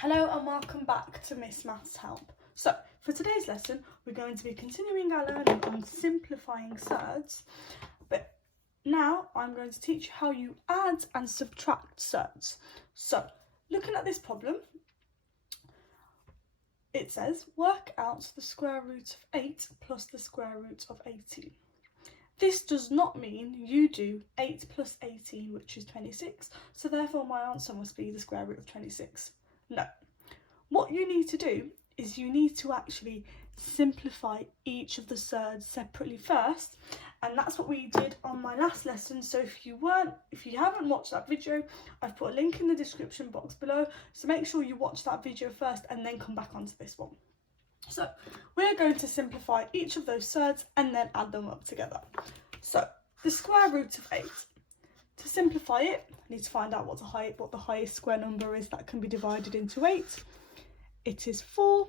Hello and welcome back to Miss Maths Help. So for today's lesson we're going to be continuing our learning on simplifying surds, but now I'm going to teach you how you add and subtract surds. So looking at this problem, it says work out the square root of 8 plus the square root of 18. This does not mean you do 8 plus 18, which is 26, so therefore my answer must be the square root of 26. No. What you need to do is you need to actually simplify each of the surds separately first, and that's what we did on my last lesson. So if you haven't watched that video, I've put a link in the description box below, so make sure you watch that video first and then come back onto this one. So we're going to simplify each of those surds and then add them up together. So the square root of 8. To simplify it, I need to find out what the highest square number is that can be divided into 8. It is 4,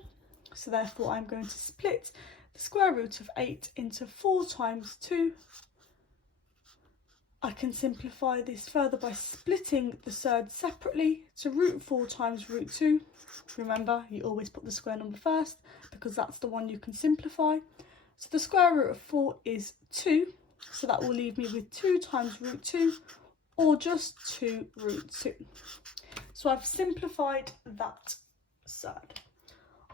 so therefore I'm going to split the square root of 8 into 4 times 2. I can simplify this further by splitting the surds separately to root 4 times root 2. Remember, you always put the square number first because that's the one you can simplify. So the square root of 4 is 2. So that will leave me with 2 times root 2, or just 2 root 2. So I've simplified that surd.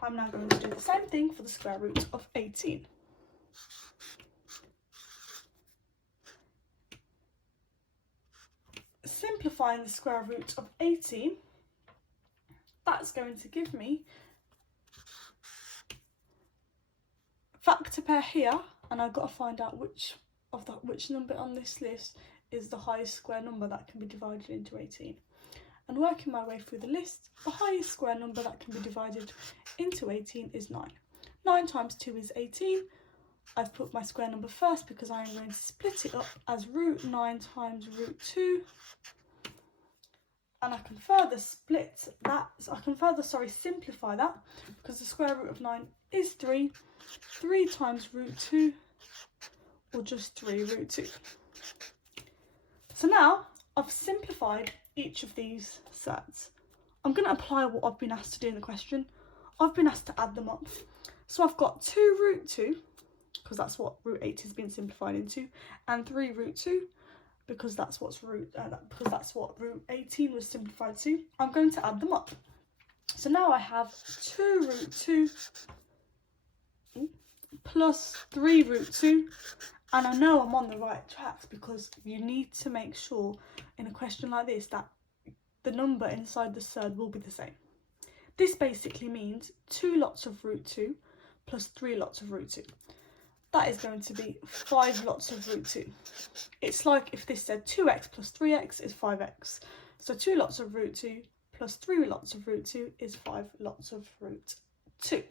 I'm now going to do the same thing for the square root of 18. Simplifying the square root of 18, that's going to give me factor pair here, and I've got to find out which number on this list is the highest square number that can be divided into 18. And working my way through the list, the highest square number that can be divided into 18 is 9. 9 times 2 is 18. I've put my square number first because I am going to split it up as root 9 times root 2. And I can further simplify that because the square root of 9 is 3. 3 times root 2, or just 3 root 2. So now I've simplified each of these surds. I'm going to apply what I've been asked to do in the question. I've been asked to add them up. So I've got 2 root 2, because that's what root 8 has been simplified into, and 3 root 2, because that's what root 18 was simplified to. I'm going to add them up. So now I have 2 root 2 plus 3 root 2, and I know I'm on the right track because you need to make sure in a question like this that the number inside the surd will be the same. This basically means 2 lots of root 2 plus 3 lots of root 2. That is going to be 5 lots of root 2. It's like if this said 2x plus 3x is 5x. So 2 lots of root 2 plus 3 lots of root 2 is 5 lots of root 2.